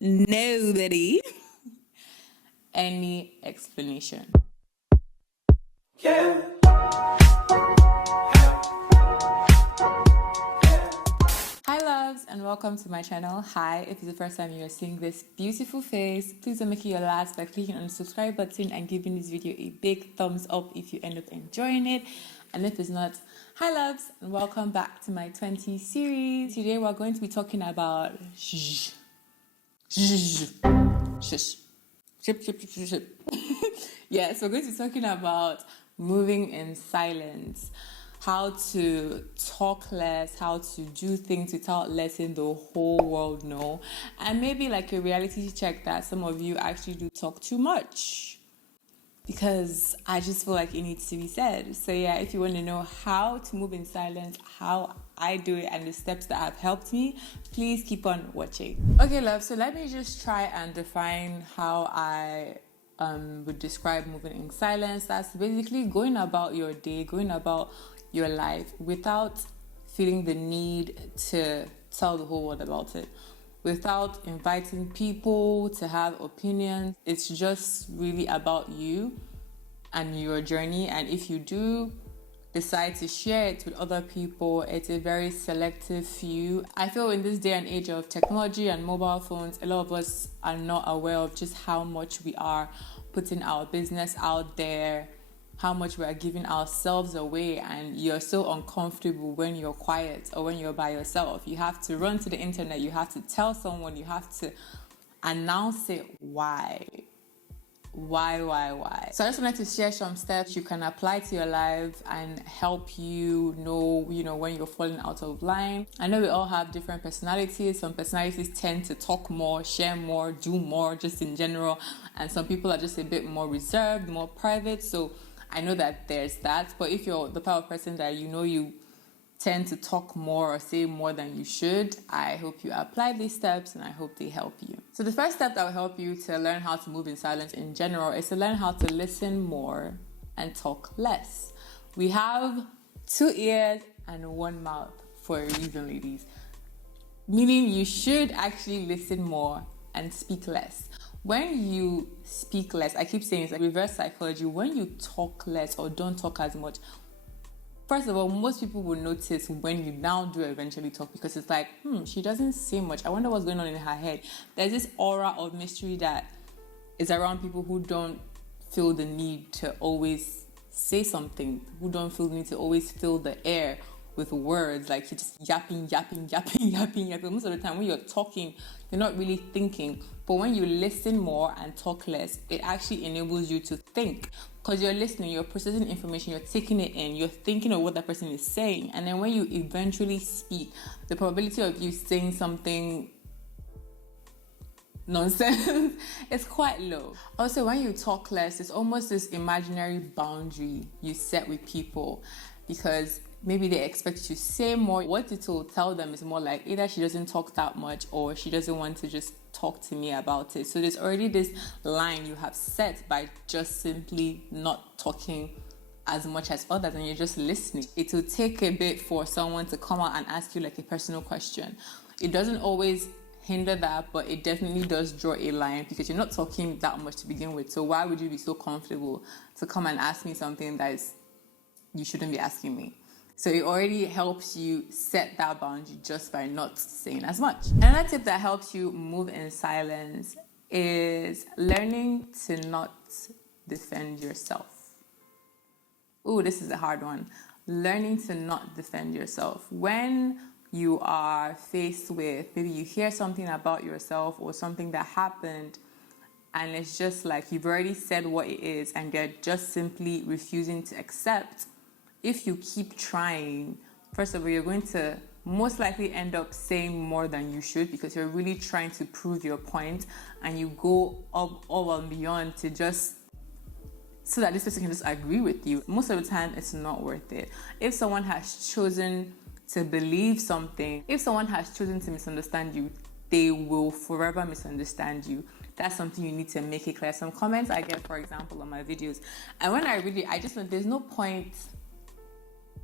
nobody any explanation. Yeah. Hi loves, and welcome to my channel. Hi, if it's the first time you're seeing this beautiful face, please don't make it your last by clicking on the subscribe button and giving this video a big thumbs up if you end up enjoying it. And if it's not, hi loves, and welcome back to my 20 series. Today we're going to be talking about shush. Yes, we're going to be talking about moving in silence, how to talk less, how to do things without letting the whole world know, and maybe like a reality check that some of you actually do talk too much, because I just feel like it needs to be said. So yeah, if you want to know how to move in silence, how I do it, and the steps that have helped me, please keep on watching. Okay, love, so let me just try and define how I would describe moving in silence. That's basically going about your day, going about your life without feeling the need to tell the whole world about it, without inviting people to have opinions. It's just really about you and your journey. And if you do decide to share it with other people, it's a very selective few. I feel in this day and age of technology and mobile phones, a lot of us are not aware of just how much we are putting our business out there, how much we are giving ourselves away, and you're so uncomfortable when you're quiet or when you're by yourself. You have to run to the internet, you have to tell someone, you have to announce it. Why? So I just wanted to share some steps you can apply to your life and help you know, when you're falling out of line. I know we all have different personalities. Some personalities tend to talk more, share more, do more, just in general. And some people are just a bit more reserved, more private. So I know that there's that. But if you're the type of person that you tend to talk more or say more than you should, I hope you apply these steps and I hope they help you. So the first step that will help you to learn how to move in silence in general is to learn how to listen more and talk less. We have 2 ears and 1 mouth for a reason, ladies. Meaning you should actually listen more and speak less. When you speak less, I keep saying it's like reverse psychology. When you talk less or don't talk as much, first of all, most people will notice when you now do eventually talk, because it's like, she doesn't say much. I wonder what's going on in her head. There's this aura of mystery that is around people who don't feel the need to always say something, who don't feel the need to always fill the air with words. Like you're just yapping. Most of the time when you're talking, you're not really thinking. But when you listen more and talk less, it actually enables you to think. Because you're listening, you're processing information, you're taking it in, you're thinking of what that person is saying. And then when you eventually speak, the probability of you saying something nonsense is quite low. Also, when you talk less, it's almost this imaginary boundary you set with people, because maybe they expect you to say more. What it will tell them is more like either she doesn't talk that much or she doesn't want to just talk to me about it. So there's already this line you have set by just simply not talking as much as others, and you're just listening. It will take a bit for someone to come out and ask you like a personal question. It doesn't always hinder that, but it definitely does draw a line, because you're not talking that much to begin with. So why would you be so comfortable to come and ask me something that is you shouldn't be asking me? So it already helps you set that boundary just by not saying as much. Another tip that helps you move in silence is learning to not defend yourself. Ooh, this is a hard one. Learning to not defend yourself. When you are faced with, maybe you hear something about yourself or something that happened, and it's just like you've already said what it is and they're just simply refusing to accept. If you keep trying, first of all, you're going to most likely end up saying more than you should, because you're really trying to prove your point, and you go up all and beyond to just so that this person can just agree with you. Most of the time, it's not worth it. If someone has chosen to believe something, if someone has chosen to misunderstand you, they will forever misunderstand you. That's something you need to make it clear. Some comments I get, for example, on my videos, and when I just know there's no point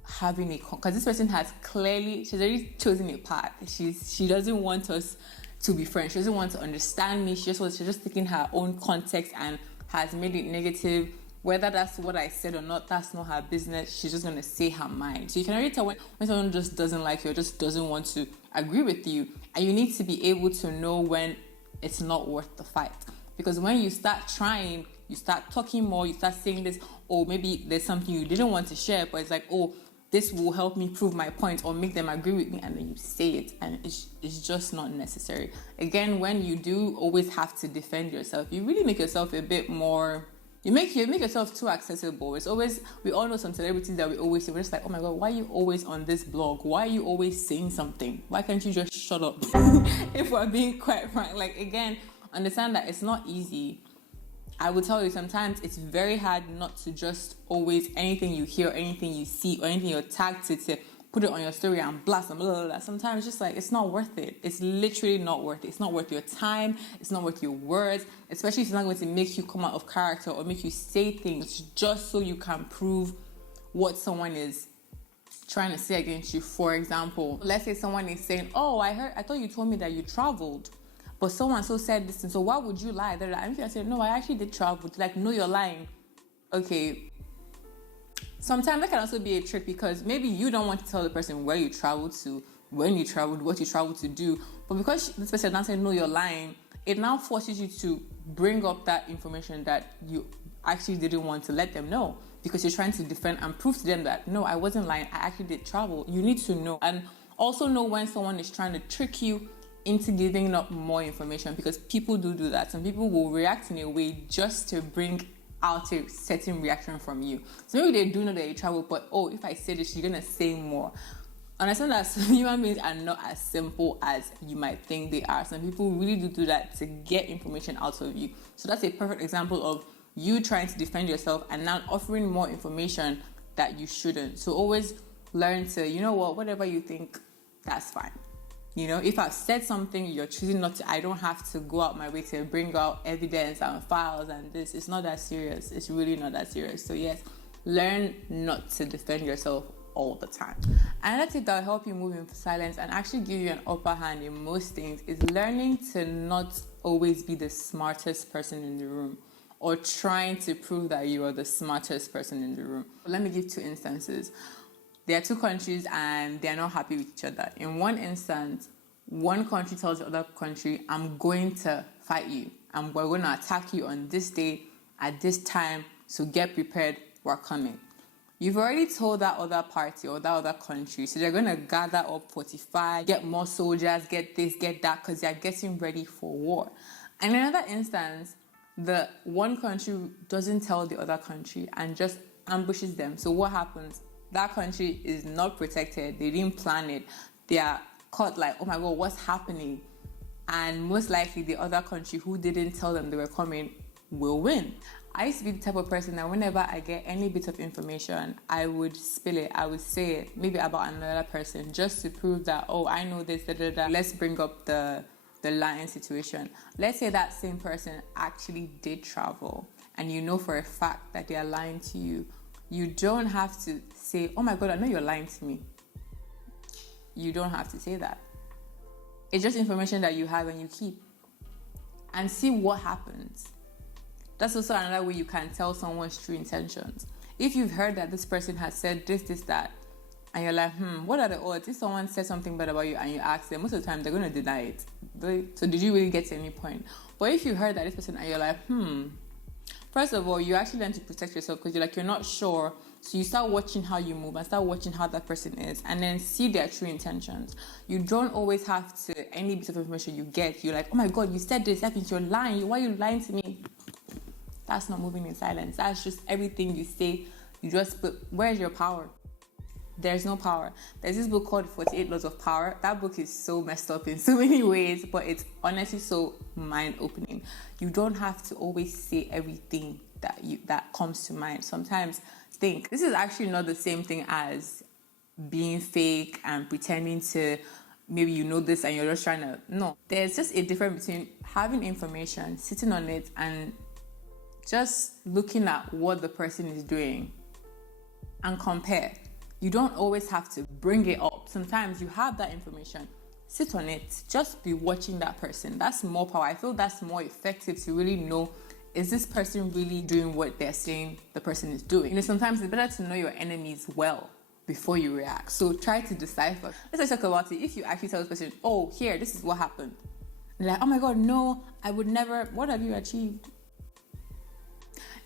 having a, because this person has clearly, she's already chosen a path. She doesn't want us to be friends. She doesn't want to understand me. She's just taking her own context and has made it negative. Whether that's what I said or not, that's not her business. She's just going to say her mind. So you can already tell when someone just doesn't like you or just doesn't want to agree with you. And you need to be able to know when it's not worth the fight. Because when you start trying, you start talking more, you start saying this, or maybe there's something you didn't want to share, but it's like, oh, this will help me prove my point or make them agree with me, and then you say it, and it's just not necessary. Again, when you do always have to defend yourself, you really make yourself a bit more... You make yourself too accessible. It's always, we all know some celebrities that we always say, we're just like, oh my God, why are you always on this blog? Why are you always saying something? Why can't you just shut up? If we're being quite frank, like, again, understand that it's not easy. I will tell you, sometimes it's very hard not to just always, anything you hear, anything you see, or anything you're tagged to put it on your story and blast and blah, blah, blah. Sometimes just like, it's not worth it. It's literally not worth it. It's not worth your time. It's not worth your words, especially if it's not going to make you come out of character or make you say things just so you can prove what someone is trying to say against you. For example, let's say someone is saying, oh, I thought you told me that you traveled, but so-and-so said this, and so why would you lie? And if you say, no, I actually did travel. Like, no, you're lying. Okay. Sometimes that can also be a trick, because maybe you don't want to tell the person where you traveled to, when you traveled, what you traveled to do. But because this person now said, no, you're lying, it now forces you to bring up that information that you actually didn't want to let them know, because you're trying to defend and prove to them that, no, I wasn't lying, I actually did travel. You need to know. And also know when someone is trying to trick you into giving up more information, because people do that. Some people will react in a way just to bring out a certain reaction from you. So maybe they do know that you travel, but oh, if I say this, you're gonna say more. Understand that some human beings are not as simple as you might think they are. Some people really do that to get information out of you. So that's a perfect example of you trying to defend yourself and now offering more information that you shouldn't. So always learn to, you know what, whatever you think, that's fine. You know, if I've said something, you're choosing not to, I don't have to go out my way to bring out evidence and files and this. It's not that serious. It's really not that serious. So yes, learn not to defend yourself all the time. Another tip that will help you move in silence and actually give you an upper hand in most things is learning to not always be the smartest person in the room, or trying to prove that you are the smartest person in the room. Let me give two instances. There are two countries and they're not happy with each other. In one instance, one country tells the other country, I'm going to fight you and we're going to attack you on this day at this time, so get prepared, we're coming. You've already told that other party or that other country, so they're going to gather up, fortify, get more soldiers, get this, get that, because they're getting ready for war. And in another instance, the one country doesn't tell the other country and just ambushes them. So what happens? That country is not protected. They didn't plan it. They are caught like, oh my God, what's happening? And most likely the other country who didn't tell them they were coming will win. I used to be the type of person that whenever I get any bit of information, I would spill it. I would say it, maybe about another person, just to prove that, oh, I know this, da, da, da. Let's bring up the lying situation. Let's say that same person actually did travel and you know for a fact that they are lying to you. You don't have to say, oh my God, I know you're lying to me. You don't have to say that. It's just information that you have and you keep. And see what happens. That's also another way you can tell someone's true intentions. If you've heard that this person has said this, that, and you're like, what are the odds? If someone says something bad about you and you ask them, most of the time they're going to deny it. So did you really get to any point? But if you heard that this person and you're like, first of all, you actually learn to protect yourself because you're not sure. So you start watching how you move and start watching how that person is and then see their true intentions. You don't always have to, any bit of information you get, you're like, oh my God, you said this, that means you're lying. Why are you lying to me? That's not moving in silence. That's just everything you say. You just put, where's your power? There's no power. There's this book called 48 Laws of Power. That book is so messed up in so many ways, but it's honestly so mind-opening. You don't have to always say everything that comes to mind. Sometimes think, this is actually not the same thing as being fake and pretending to, maybe you know this and you're just trying to, no. There's just a difference between having information, sitting on it, and just looking at what the person is doing and compare. You don't always have to bring it up. Sometimes you have that information, sit on it. Just be watching that person. That's more power. I feel that's more effective to really know, is this person really doing what they're saying the person is doing? You know, sometimes it's better to know your enemies well before you react. So try to decipher. Let's talk about it. If you actually tell this person, oh, here, this is what happened. And they're like, oh my God, no, I would never. What have you achieved?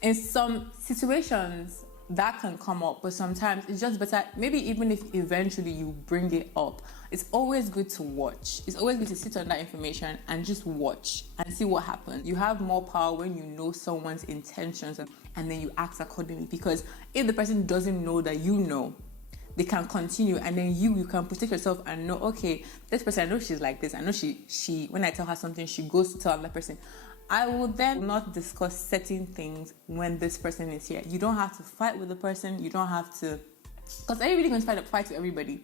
In some situations, that can come up, but sometimes it's just better, maybe even if eventually you bring it up, it's always good to watch. It's always good to sit on that information and just watch and see what happens. You have more power when you know someone's intentions and then you act accordingly, because if the person doesn't know that you know, they can continue, and then you can protect yourself and know, okay, this person, I know she's like this. I know she when I tell her something, she goes to tell another person. I will then not discuss certain things when this person is here. You don't have to fight with the person. You don't have to, because everybody can fight with everybody.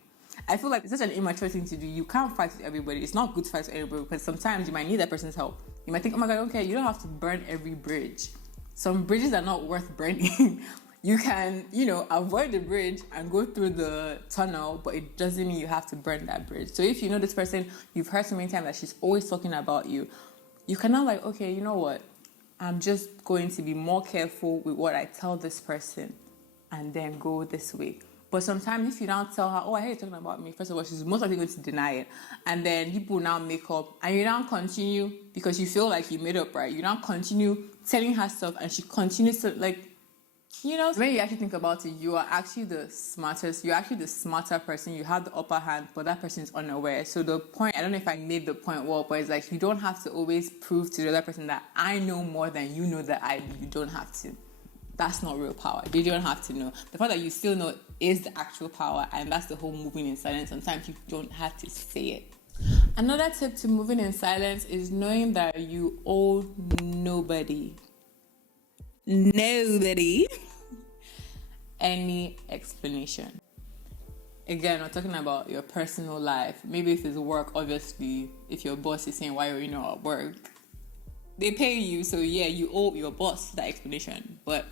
I feel like it's such an immature thing to do. You can't fight with everybody. It's not good to fight with everybody, because sometimes you might need that person's help. You might think, oh my God, okay, you don't have to burn every bridge. Some bridges are not worth burning. You can, avoid the bridge and go through the tunnel, but it doesn't mean you have to burn that bridge. So if you know this person, you've heard so many times that she's always talking about you, you can now okay, you know what? I'm just going to be more careful with what I tell this person and then go this way. But sometimes if you don't tell her, oh, I heard you talking about me, first of all, she's most likely going to deny it. And then people now make up, and you don't continue because you feel like you made up, right? You don't continue telling her stuff, and she continues to when you actually think about it, you are actually the smartest. You're actually the smarter person. You have the upper hand, but that person is unaware. So the point, I don't know if I made the point well, but it's like you don't have to always prove to the other person that I know more than you know that I do. You don't have to. That's not real power. You don't have to know. The fact that you still know is the actual power, and that's the whole moving in silence. Sometimes you don't have to say it. Another tip to moving in silence is knowing that you owe nobody any explanation. Again, we're talking about your personal life. Maybe if it's work, obviously, if your boss is saying why you're not at work, they pay you, so yeah, you owe your boss that explanation. But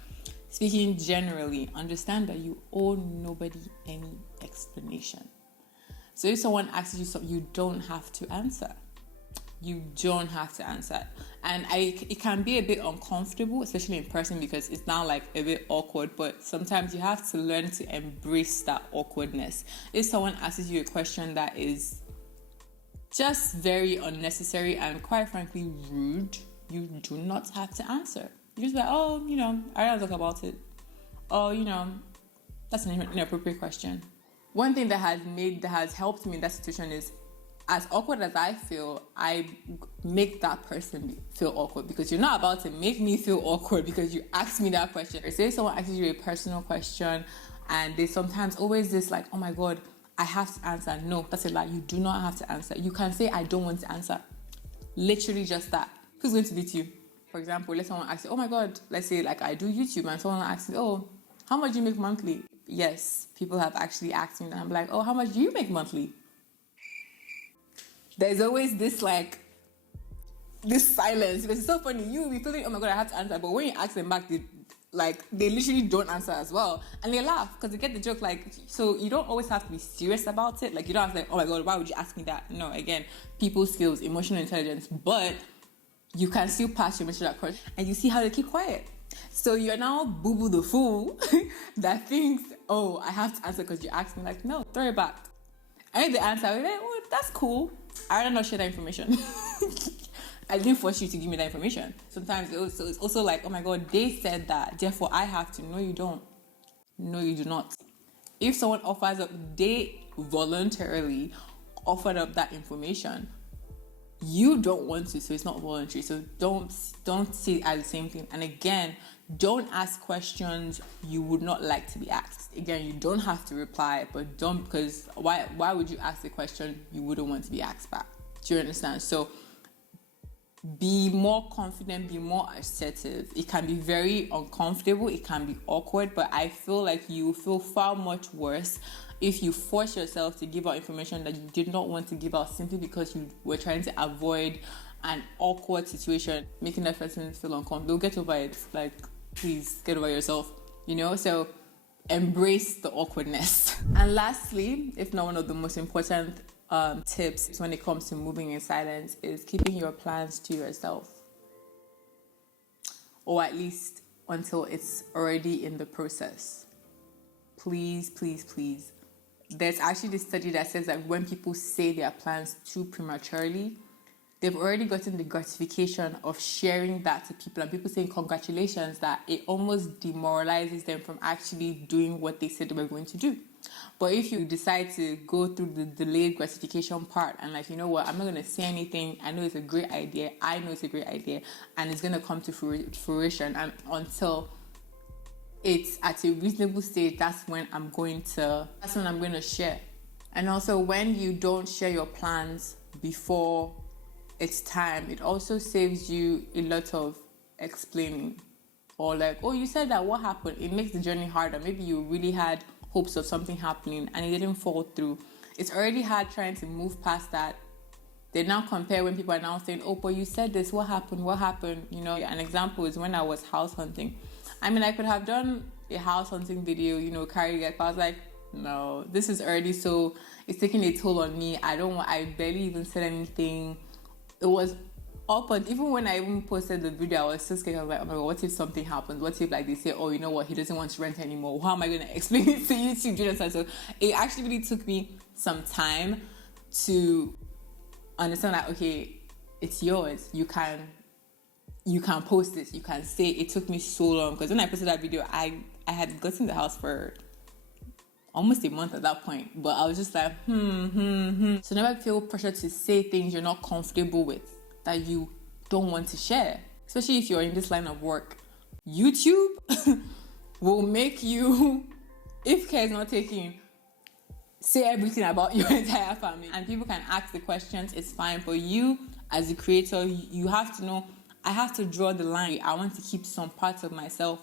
speaking generally, understand that you owe nobody any explanation. So if someone asks you something, you don't have to answer. You don't have to answer. And it can be a bit uncomfortable, especially in person, because it's now like a bit awkward, but sometimes you have to learn to embrace that awkwardness. If someone asks you a question that is just very unnecessary and quite frankly rude, you do not have to answer. You just be like, oh, I don't talk about it. Oh, that's an inappropriate question. One thing that has helped me in that situation is, as awkward as I feel, I make that person feel awkward, because you're not about to make me feel awkward because you asked me that question. Or say someone asks you a personal question and they sometimes always this like, oh my God, I have to answer. No, that's a lie. You do not have to answer. You can say, I don't want to answer. Literally just that. Who's going to beat you? For example, let someone ask you, oh my God, let's say like I do YouTube, and someone asks me, oh, how much do you make monthly? Yes, people have actually asked me that. I'm like, oh, how much do you make monthly? There's always this silence, because it's so funny. You'll be feeling, oh my God, I have to answer. But when you ask them back, they literally don't answer as well. And they laugh because they get the joke. So you don't always have to be serious about it. You don't have to oh my God, why would you ask me that? No, again, people skills, emotional intelligence. But you can still pass your message across, and you see how they keep quiet. So you're now boo-boo the fool that thinks, oh, I have to answer because you asked me. No, throw it back. I need the answer. I'm like, oh, that's cool. I don't know, share that information. I didn't force you to give me that information. Sometimes it's also like, oh my God, they said that, therefore I have to. No, you don't. No, you do not. If someone offers up, they voluntarily offered up that information. You don't want to, so it's not voluntary. So don't see it as the same thing. And again, don't ask questions you would not like to be asked. Again, you don't have to reply, but don't, because why would you ask the question you wouldn't want to be asked back? Do you understand? So be more confident, be more assertive. It can be very uncomfortable, it can be awkward, but I feel like you feel far much worse if you force yourself to give out information that you did not want to give out simply because you were trying to avoid an awkward situation, making that person feel uncomfortable. Get over it. Please get over yourself, So embrace the awkwardness. And lastly, if not one of the most important tips when it comes to moving in silence is keeping your plans to yourself, or at least until it's already in the process. Please, please, please. There's actually this study that says that when people say their plans too prematurely, they've already gotten the gratification of sharing that to people, and people saying congratulations, that it almost demoralizes them from actually doing what they said they were going to do. But if you decide to go through the delayed gratification part and like, you know what, I'm not going to say anything, I know it's a great idea, and it's going to come to fruition, and until it's at a reasonable stage, that's when I'm going to share. And also, when you don't share your plans before it's time, it also saves you a lot of explaining, or like, oh, you said that, what happened? It makes the journey harder. Maybe you really had hopes of something happening and it didn't fall through. It's already hard trying to move past that. They now compare when people are now saying, oh, but you said this, what happened? You know, an example is when I was house hunting. I mean, I could have done a house hunting video, you know, carrying it, but I was like, no, this is already so, it's taking a toll on me. I barely even said anything. It was up, and even when I even posted the video, I was so scared. I was like, oh my God, what if something happens? What if like they say, oh, you know what, he doesn't want to rent anymore? How am I going to explain it to YouTube? Do you understand? So it actually really took me some time to understand that, okay, it's yours. You can post this. You can say. It took me so long, because when I posted that video, I had gotten the house for almost a month at that point, but I was just like, So never feel pressure to say things you're not comfortable with, that you don't want to share, especially if you're in this line of work. YouTube will make you, if care is not taken, say everything about your entire family, and people can ask the questions. It's fine, but you as a creator, you have to know, I have to draw the line. I want to keep some parts of myself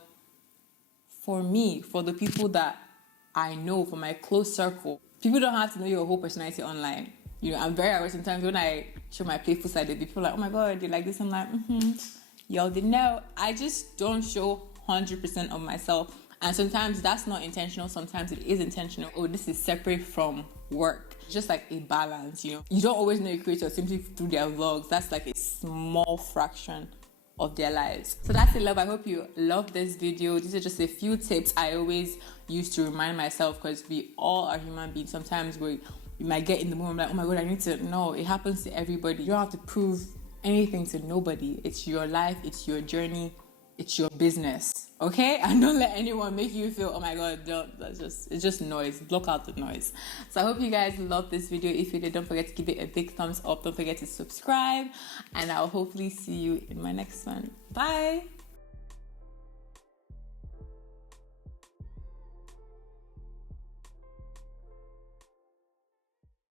for me, for the people that I know, for my close circle. People don't have to know your whole personality online. You know, I'm very aware sometimes when I show my playful side, people are like, oh my God, you like this? I'm like, y'all didn't know. I just don't show 100% of myself. And sometimes that's not intentional. Sometimes it is intentional. Oh, this is separate from work. Just like a balance, you know. You don't always know a creator simply through their vlogs. That's like a small fraction of their lives. So that's it, love. I hope you love this video. These are just a few tips I always use to remind myself, because we all are human beings. Sometimes we might get in the moment like, oh my God, I need to know. It happens to everybody. You don't have to prove anything to nobody. It's your life, it's your journey, it's your business. Okay? And don't let anyone make you feel, oh my God, it's just noise. Block out the noise. So I hope you guys love this video. If you did, don't forget to give it a big thumbs up. Don't forget to subscribe. And I'll hopefully see you in my next one. Bye.